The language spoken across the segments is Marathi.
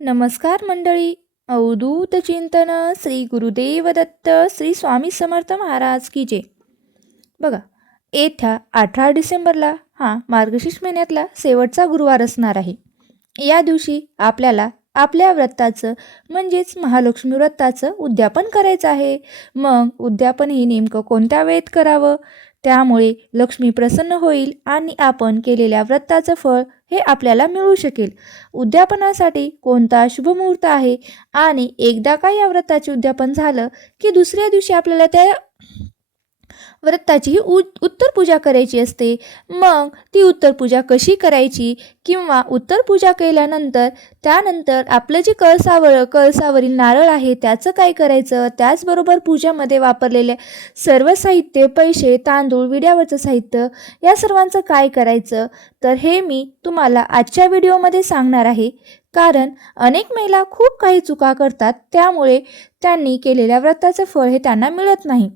नमस्कार मंडळी. अवधूत चिंतन श्री गुरुदेव दत्त श्री स्वामी समर्थ महाराज की जे बघा येत्या अठरा डिसेंबरला हा मार्गशीर्ष महिन्यातला शेवटचा गुरुवार असणार आहे. या दिवशी आपल्याला आपल्या व्रताचं म्हणजेच महालक्ष्मी व्रताचं उद्यापन करायचं आहे. मग उद्यापन हे नेमकं कोणत्या वेळेत करावं? त्यामुळे लक्ष्मी प्रसन्न होईल आणि आपण केलेल्या व्रताचं फळ हे आपल्याला मिळू शकेल. उद्यापनासाठी कोणता शुभ मुहूर्त आहे? आणि एकदा का या व्रताचे उद्यापन झालं की दुसऱ्या दिवशी आपल्याला त्या व्रताची ही उ उत्तर पूजा करायची असते. मग ती उत्तर पूजा कशी करायची किंवा उत्तर पूजा केल्यानंतर त्यानंतर आपलं जे कळसावर कळसावरील नारळ आहे त्याचं काय करायचं? त्याचबरोबर पूजामध्ये वापरलेले सर्व साहित्य पैसे तांदूळ विड्यावरचं साहित्य या सर्वांचं काय करायचं? तर हे मी तुम्हाला आजच्या व्हिडिओमध्ये सांगणार आहे. कारण अनेक महिला खूप काही चुका करतात त्यामुळे त्यांनी केलेल्या व्रताचं फळ हे त्यांना मिळत नाही.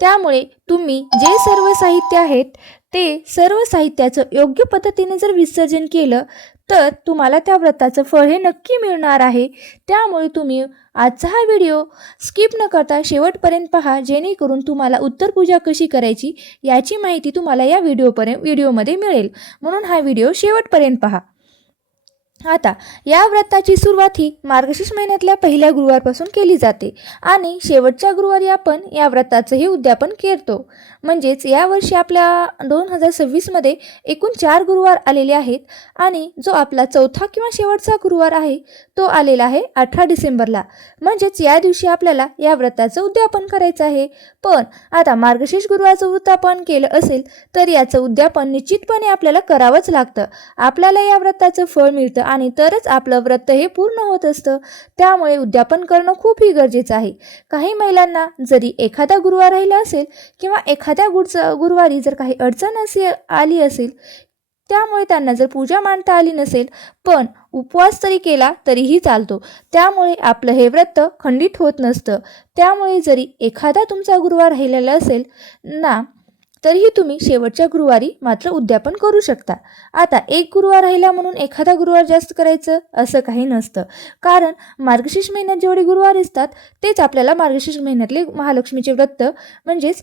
त्यामुळे तुम्ही जे सर्व साहित्य आहेत ते सर्व साहित्याचं योग्य पद्धतीने जर विसर्जन केलं तर तुम्हाला त्या व्रताचं फळ हे नक्की मिळणार आहे. त्यामुळे तुम्ही आजचा हा व्हिडिओ स्किप न करता शेवटपर्यंत पहा जेणेकरून तुम्हाला उत्तर पूजा कशी करायची याची माहिती तुम्हाला या व्हिडिओपर्यंत व्हिडिओमध्ये मिळेल. म्हणून हा व्हिडिओ शेवटपर्यंत पहा. आता या व्रताची सुरुवात ही मार्गशीर्ष महिन्यातल्या पहिल्या गुरुवारपासून केली जाते आणि शेवटच्या गुरुवारी आपण या व्रताचंही उद्यापन करतो. म्हणजेच यावर्षी आपल्या दोन हजार सव्वीसमध्ये एकूण चार गुरुवार आलेले आहेत आणि जो आपला चौथा किंवा शेवटचा गुरुवार आहे तो आलेला आहे अठरा डिसेंबरला. म्हणजेच या दिवशी आपल्याला या व्रताचं उद्यापन करायचं आहे. पण आता मार्गशीर्ष गुरुवारचं उद्यापन केलं असेल तर याचं उद्यापन निश्चितपणे आपल्याला करावंच लागतं. आपल्याला या व्रताचं फळ मिळतं आणि तरच आपलं व्रत हे पूर्ण होत असतं. त्यामुळे उद्यापन करणं खूपही गरजेचं आहे. काही महिलांना जरी एखादा गुरुवार राहिला असेल किंवा एखाद्या गुडचा गुरुवारी जर काही अडचण असे आली असेल त्यामुळे त्यांना जर पूजा मांडता आली नसेल पण उपवास तरी केला तरीही चालतो. त्यामुळे आपलं हे व्रत खंडित होत नसतं. त्यामुळे जरी एखादा तुमचा गुरुवार राहिलेला असेल ना तरीही तुम्ही शेवटच्या गुरुवारी मात्र उद्यापन करू शकता. आता एक गुरुवार राहिला म्हणून एखादा गुरुवार जास्त करायचं? असं काही नसतं. कारण मार्गशीर्ष महिन्यात जेवढे गुरुवार असतात तेच आपल्याला मार्गशीर्ष महिन्यातले महालक्ष्मीचे व्रत म्हणजेच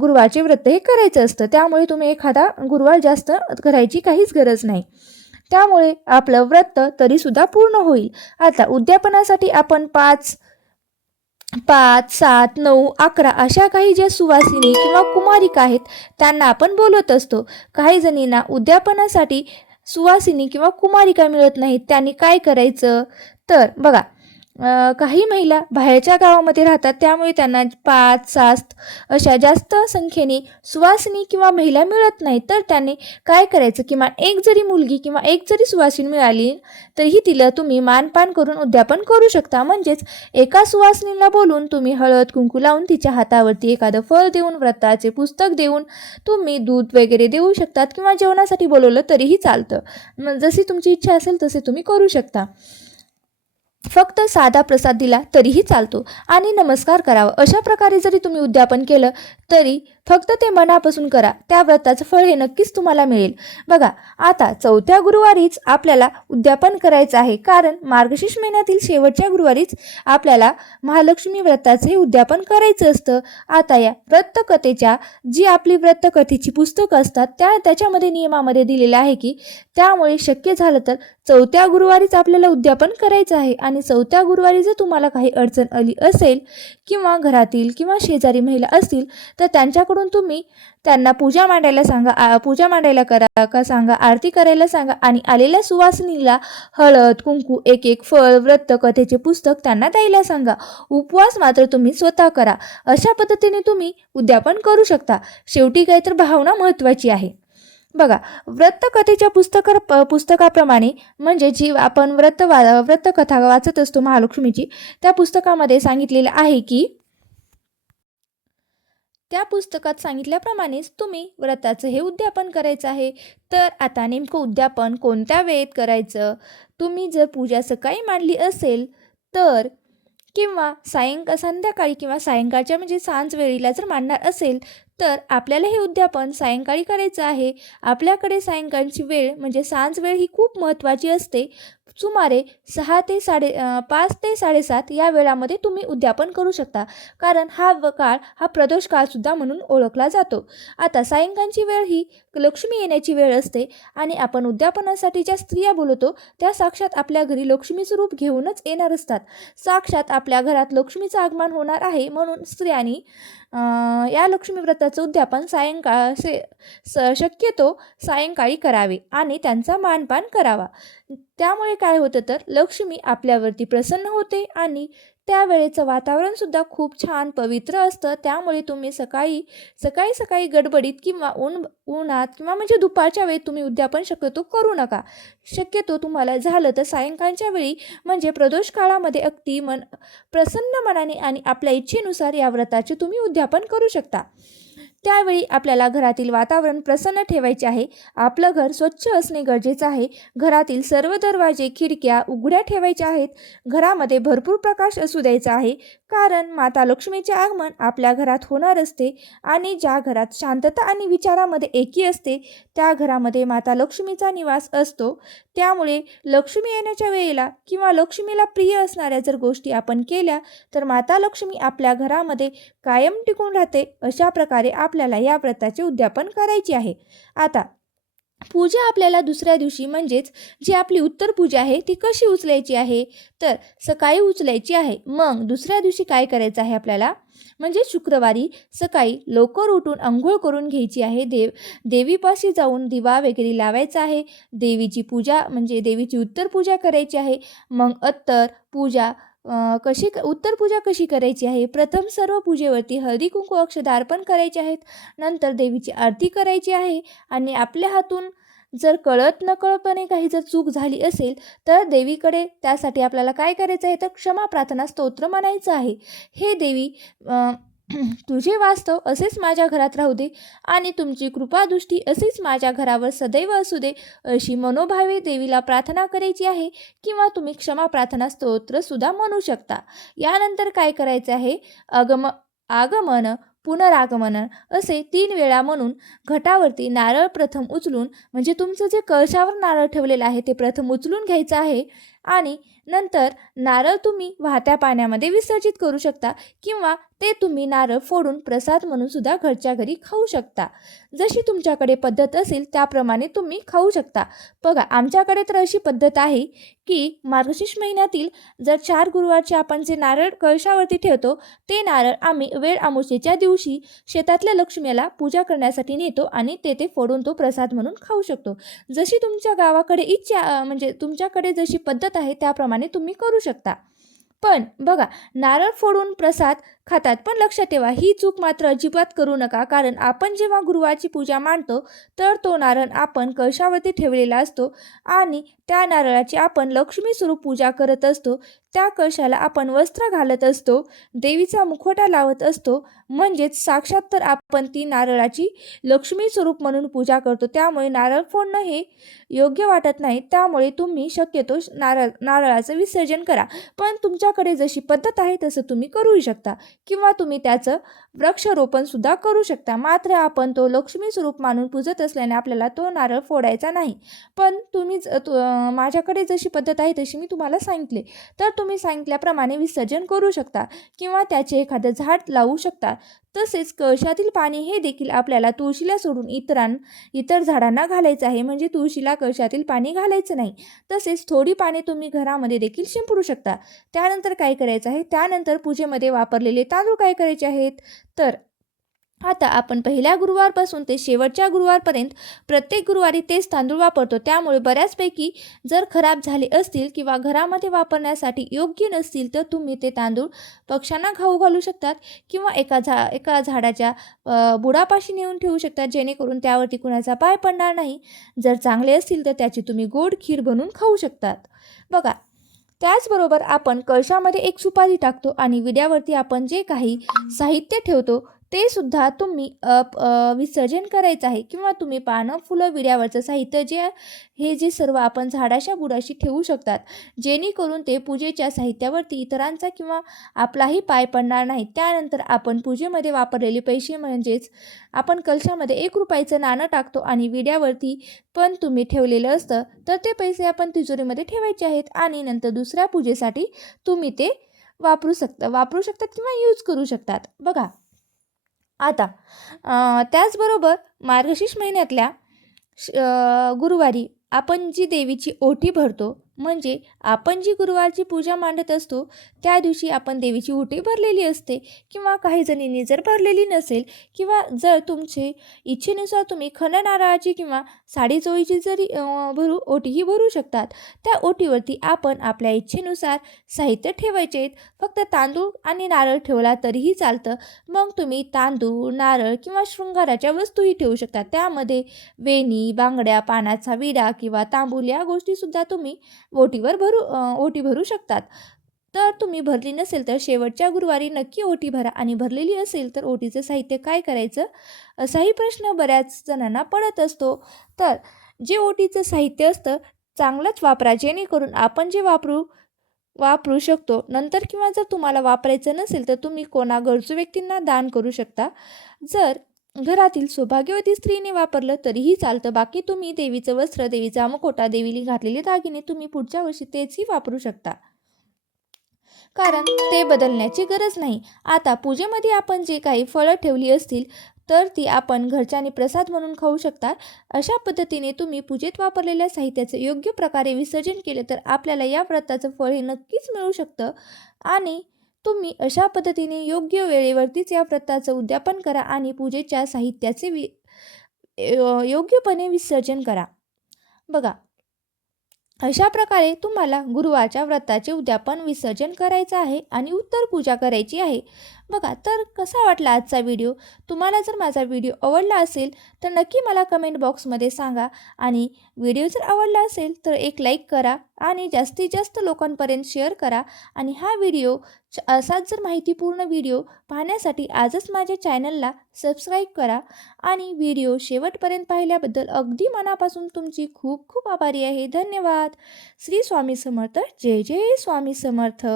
गुरुवारचे व्रत हे करायचं असतं. त्यामुळे तुम्ही एखादा गुरुवार जास्त करायची काहीच गरज नाही. त्यामुळे आपलं व्रत तरीसुद्धा पूर्ण होईल. आता उद्यापनासाठी आपण पाच पाच सात नऊ अकरा अशा काही ज्या सुवासिनी किंवा कुमारिका आहेत त्यांना आपण बोलवत असतो. काही जणींना उद्यापनासाठी सुवासिनी किंवा कुमारिका मिळत नाहीत. त्यांनी काय करायचं? तर बघा काही महिला बाहेरच्या गावामध्ये राहतात. त्यामुळे त्यांना पाच सात अशा जास्त संख्येने सुवासिनी किंवा महिला मिळत नाही. तर त्यांनी काय करायचं? किमान एक जरी मुलगी किंवा एक जरी सुवासिनी मिळाली तरीही तिला तुम्ही मानपान करून उद्यापन करू शकता. म्हणजेच एका सुवासिनीला बोलून तुम्ही हळद कुंकू लावून तिच्या हातावरती एखादं फळ देऊन व्रताचे पुस्तक देऊन तुम्ही दूध वगैरे देऊ शकतात किंवा जेवणासाठी बोलवलं तरीही चालतं. मग जशी तुमची इच्छा असेल तसे तुम्ही करू शकता. फक्त साधा प्रसाद दिला तरीही चालतो. आणि नमस्कार करावा. अशा प्रकारे जरी तुम्ही उद्यापन केलं तरी फक्त ते मनापासून करा. त्या व्रताचं फळ हे नक्कीच तुम्हाला मिळेल. बघा आता चौथ्या गुरुवारीच आपल्याला उद्यापन करायचं आहे. कारण मार्गशीर्ष महिन्यातील शेवटच्या गुरुवारीच आपल्याला महालक्ष्मी व्रताचे हे उद्यापन करायचं असतं. आता या व्रतकथेच्या जी आपली व्रतकथेची पुस्तकं असतात त्या त्याच्यामध्ये नियमामध्ये दिलेलं आहे की त्यामुळे शक्य झालं तर चौथ्या गुरुवारीच आपल्याला उद्यापन करायचं आहे. आणि चौथ्या गुरुवारी जर तुम्हाला काही अडचण आली असेल किंवा घरातील किंवा शेजारी महिला असतील तर त्यांच्याकडून तुम्ही त्यांना पूजा मांडायला सांगा पूजा मांडायला करा का सांगा आरती करायला सांगा आणि आलेल्या सुवासिनीला हळद कुंकू एक एक फळ व्रत कथेचे पुस्तक त्यांना द्यायला सांगा. उपवास मात्र तुम्ही स्वतः करा. अशा पद्धतीने तुम्ही उद्यापन करू शकता. शेवटी काय तर भावना महत्त्वाची आहे. बघा व्रतकथेच्या पुस्तका प- पुस्तकाप्रमाणे म्हणजे जी आपण व्रत वा व्रतकथा वाचत असतो महालक्ष्मीची त्या पुस्तकामध्ये सांगितलेलं आहे की त्या पुस्तकात सांगितल्याप्रमाणेच तुम्ही व्रताचं हे उद्यापन करायचं आहे. तर आता नेमकं उद्यापन कोणत्या वेळेत करायचं? तुम्ही जर पूजा सकाळी मांडली असेल तर किंवा सायंका संध्याकाळी किंवा सायंकाळच्या म्हणजे सांज वेळीला जर मांडणार असेल तर आपल्याला हे उद्यापन सायंकाळी करायचं आहे. आपल्याकडे सायंकाळची वेळ म्हणजे सांज वेळ ही खूप महत्त्वाची असते. सुमारे सहा ते साडे पाच ते साडेसात या वेळामध्ये तुम्ही उद्यापन करू शकता. कारण हा व काळ हा प्रदोष काळसुद्धा म्हणून ओळखला जातो. आता सायंकाळची वेळ ही लक्ष्मी येण्याची वेळ असते आणि आपण उद्यापनासाठी ज्या स्त्रिया बोलवतो त्या साक्षात आपल्या घरी लक्ष्मीचं रूप घेऊनच येणार असतात. साक्षात आपल्या घरात लक्ष्मीचं आगमन होणार आहे म्हणून स्त्रियांनी या लक्ष्मी व्रताचं उद्यापन सायंकाळ से स शक्यतो सायंकाळी करावे आणि त्यांचा मानपान करावा. त्यामुळे काय होतं तर लक्ष्मी आपल्यावरती प्रसन्न होते आणि त्यावेळेचं वातावरणसुद्धा खूप छान पवित्र असतं. त्यामुळे तुम्ही सकाळी सकाळी सकाळी गडबडीत किंवा ऊन उन्हात किंवा म्हणजे दुपारच्या वेळी तुम्ही उद्यापन शक्यतो करू नका. शक्यतो तुम्हाला झालं तर सायंकाळच्या वेळी म्हणजे प्रदोष काळामध्ये अगदी मन प्रसन्न मनाने आणि आपल्या इच्छेनुसार या व्रताचे तुम्ही उद्यापन करू शकता. त्यावेळी आपल्याला घरातील वातावरण प्रसन्न ठेवायचे आहे. आपलं घर स्वच्छ असणे गरजेचं आहे. घरातील सर्व दरवाजे खिडक्या उघड्या ठेवायच्या आहेत. घरामध्ये भरपूर प्रकाश असू द्यायचा आहे. कारण माता लक्ष्मीचे आगमन आपल्या घरात होणार असते आणि ज्या घरात शांतता आणि विचारामध्ये एकी असते त्या घरामध्ये माता लक्ष्मीचा निवास असतो. त्यामुळे लक्ष्मी येण्याच्या वेळेला किंवा लक्ष्मीला प्रिय असणाऱ्या जर गोष्टी आपण केल्या तर माता लक्ष्मी आपल्या घरामध्ये कायम टिकून राहते. अशा प्रकारे आप आपल्याला या व्रताचे उद्यापन करायचे आहे. आता पूजा आपल्याला दुसऱ्या दिवशी म्हणजेच जी आपली उत्तर पूजा आहे ती कशी उचलायची आहे? तर सकाळी उचलायची आहे. मग दुसऱ्या दिवशी काय करायचं आहे आपल्याला? म्हणजे शुक्रवारी सकाळी लवकर उठून अंघोळ करून घ्यायची आहे. देव देवीपाशी जाऊन दिवा वगैरे लावायचा आहे. देवीची पूजा म्हणजे देवीची उत्तर पूजा करायची आहे. मग अत्तर पूजा कशी क- उत्तर पूजा कशी करायची आहे? प्रथम सर्व पूजेवरती हळदी कुंकू अक्षदा अर्पण करायचे आहेत. नंतर देवीची आरती करायची आहे आणि आपल्या हातून जर कळत नकळतपणे काही जर चूक झाली असेल तर देवीकडे त्यासाठी आपल्याला काय करायचं आहे? तर क्षमा प्रार्थना स्तोत्र म्हणायचं आहे. हे देवी तुझे वास्तव असेच माझ्या घरात राहू दे आणि तुमची कृपादृष्टी असेच माझ्या घरावर सदैव असू दे अशी मनोभावे देवीला प्रार्थना करायची आहे किंवा तुम्ही क्षमा प्रार्थना स्तोत्रसुद्धा म्हणू शकता. यानंतर काय करायचे आहे? आगम आगमन पुनरागमन असे तीन वेळा म्हणून घटावरती नारळ प्रथम उचलून म्हणजे तुमचं जे कळशावर नारळ ठेवलेलं आहे ते प्रथम उचलून घ्यायचं आहे. आणि नंतर नारळ तुम्ही वाहत्या पाण्यामध्ये विसर्जित करू शकता किंवा ते तुम्ही नारळ फोडून प्रसाद म्हणून सुद्धा घरच्या घरी खाऊ शकता. जशी तुमच्याकडे पद्धत असेल त्याप्रमाणे तुम्ही खाऊ शकता. बघा आमच्याकडे तर अशी पद्धत आहे की मार्गशीर्ष महिन्यातील जर चार गुरुवारचे आपण जे नारळ कळशावरती ठेवतो ते नारळ आम्ही वेळ अमावस्येच्या दिवशी शेतातल्या लक्ष्मीला पूजा करण्यासाठी नेतो आणि ते ते फोडून तो प्रसाद म्हणून खाऊ शकतो. जशी तुमच्या गावाकडे इच्छा म्हणजे तुमच्याकडे जशी पद्धत आहे त्याप्रमाणे तुम्ही करू शकता. पण बघा नारळ फोडून प्रसाद खातात. पण लक्षात ठेवा ही चूक मात्र अजिबात करू नका कारण आपण जेव्हा गुरुवाची पूजा मांडतो तर तो नारळ आपण कळशावरती ठेवलेला असतो आणि त्या नारळाची आपण लक्ष्मी स्वरूप पूजा करत असतो. त्या कळशाला आपण वस्त्र घालत असतो देवीचा मुखवटा लावत असतो. म्हणजेच साक्षात तर आपण ती नारळाची लक्ष्मी स्वरूप म्हणून पूजा करतो. त्यामुळे नारळ फोडणं हे योग्य वाटत नाही. त्यामुळे तुम्ही शक्यतो नारळ नारळाचं विसर्जन करा. पण तुमच्याकडे जशी पद्धत आहे तसं तुम्ही करू शकता. किंवा तुम्ही त्याचं वृक्षारोपणसुद्धा करू शकता. मात्र आपण तो लक्ष्मी स्वरूप मानून पूजत असल्याने आपल्याला तो नारळ फोडायचा नाही. पण तुम्ही ज- तु- माझ्याकडे जशी पद्धत आहे तशी मी तुम्हाला सांगितले. तर तुम्ही सांगितल्याप्रमाणे विसर्जन करू शकता किंवा त्याचे एखादं झाड लावू शकता. तसेच कळशातील पाणी हे देखील आपल्याला तुळशीला सोडून इतरां इतर झाडांना घालायचं आहे. म्हणजे तुळशीला कळशातील पाणी घालायचं नाही. तसेच थोडी पाणी तुम्ही घरामध्ये देखील शिंपडू शकता. त्यानंतर काय करायचं आहे? त्यानंतर पूजेमध्ये वापरलेले तांदूळ काय करायचे आहेत? तर आता आपण पहिल्या गुरुवारपासून ते शेवटच्या गुरुवारपर्यंत प्रत्येक गुरुवारी तेच तांदूळ वापरतो. त्यामुळे बऱ्याचपैकी जर खराब झाले असतील किंवा घरामध्ये वापरण्यासाठी योग्य नसतील तर तुम्ही ते तांदूळ पक्ष्यांना खाऊ घालू शकतात किंवा एका झा एका झाडाच्या बुडापाशी नेऊन ठेवू शकतात जेणेकरून त्यावरती कुणाचा पाय पडणार नाही. जर चांगले असतील तर त्याची तुम्ही गोड खीर बनवून खाऊ शकतात. बघा त्याचबरोबर आपण कळशामध्ये एक सुपारी टाकतो आणि विड्यावरती आपण जे काही साहित्य ठेवतो ते सुद्धा तुम्ही विसर्जन करायचं आहे किंवा तुम्ही पानं फुलं विड्यावरचं साहित्य जे हे जे सर्व आपण झाडाच्या बुडाशी ठेवू शकतात जेणेकरून ते पूजेच्या साहित्यावरती इतरांचा किंवा आपलाही पाय पडणार नाही. त्यानंतर आपण पूजेमध्ये वापरलेले पैसे म्हणजेच आपण कलशामध्ये एक रुपयाचं नाणं टाकतो आणि विड्यावरती पण तुम्ही ठेवलेलं असतं तर ते पैसे आपण तिजोरीमध्ये ठेवायचे आहेत आणि नंतर दुसऱ्या पूजेसाठी तुम्ही ते वापरू शकता वापरू शकतात किंवा यूज करू शकतात. बघा आता त्याचबरोबर मार्गशीर्ष महिन्यातल्या श- गुरुवारी आपण जी देवीची ओटी भरतो म्हणजे आपण जी गुरुवारची पूजा मांडत असतो त्या दिवशी आपण देवीची ओटी भरलेली असते किंवा काही जणींनी जर भरलेली नसेल किंवा जर तुमचे इच्छेनुसार तुम्ही खन नारळाची किंवा साडी चोळीची जरी भरू ओटीही भरू शकतात. त्या ओटीवरती आपण आपल्या इच्छेनुसार साहित्य ठेवायचे आहेत. फक्त तांदूळ आणि नारळ ठेवला तरीही चालतं. मग तुम्ही तांदूळ नारळ किंवा शृंगाराच्या वस्तूही ठेवू शकता. त्यामध्ये वेणी बांगड्या पानाचा विडा किंवा तांबूल या गोष्टीसुद्धा तुम्ही ओटीवर भरू ओटी भरू शकतात. तर तुम्ही भरली नसेल तर शेवटच्या गुरुवारी नक्की ओटी भरा आणि भरलेली असेल तर ओटीचं साहित्य काय करायचं? असाही प्रश्न बऱ्याच जणांना पडत असतो. तर जे ओटीचं साहित्य असतं चांगलंच वापरा जेणेकरून आपण जे वापरू वापरू शकतो. नंतर किंवा जर तुम्हाला वापरायचं नसेल तर तुम्ही कोणा गरजू व्यक्तींना दान करू शकता. जर घरातील सौभाग्यवती स्त्रीने वापरलं तरीही चालतं. बाकी तुम्ही देवीचं वस्त्र देवीचा मुकोटा देवीने घातलेले दागिने तुम्ही पुढच्या वर्षी तेचही वापरू शकता. कारण ते बदलण्याची गरज नाही. आता पूजेमध्ये आपण जे काही फळं ठेवली असतील तर ती आपण घरच्यांनी प्रसाद म्हणून खाऊ शकता अशा पद्धतीने तुम्ही पूजेत वापरलेल्या साहित्याचं योग्य प्रकारे विसर्जन केलं तर आपल्याला या व्रताचं फळ हे नक्कीच मिळू शकतं. आणि तुम्ही अशा पद्धतीने योग्य वेळेवरतीच या व्रताचं उद्यापन करा आणि पूजेच्या साहित्याचे वि योग्यपणे विसर्जन करा. बघा अशा प्रकारे तुम्हाला गुरुवारच्या व्रताचे उद्यापन विसर्जन करायचं आहे आणि उत्तर पूजा करायची आहे. बघा तर कसा वाटला आजचा व्हिडिओ? तुम्हाला जर माझा व्हिडिओ आवडला असेल तर नक्की मला कमेंट बॉक्समध्ये सांगा. आणि व्हिडिओ जर आवडला असेल तर एक लाईक करा आणि जास्तीत जास्त लोकांपर्यंत शेअर करा. आणि हा व्हिडिओ च- असाच जर माहितीपूर्ण व्हिडिओ पाहण्यासाठी आजच माझ्या चॅनलला सबस्क्राईब करा. आणि व्हिडिओ शेवटपर्यंत पाहिल्याबद्दल अगदी मनापासून तुमची खूप खूप आभारी आहे. धन्यवाद. श्री स्वामी समर्थ. जय जय स्वामी समर्थ.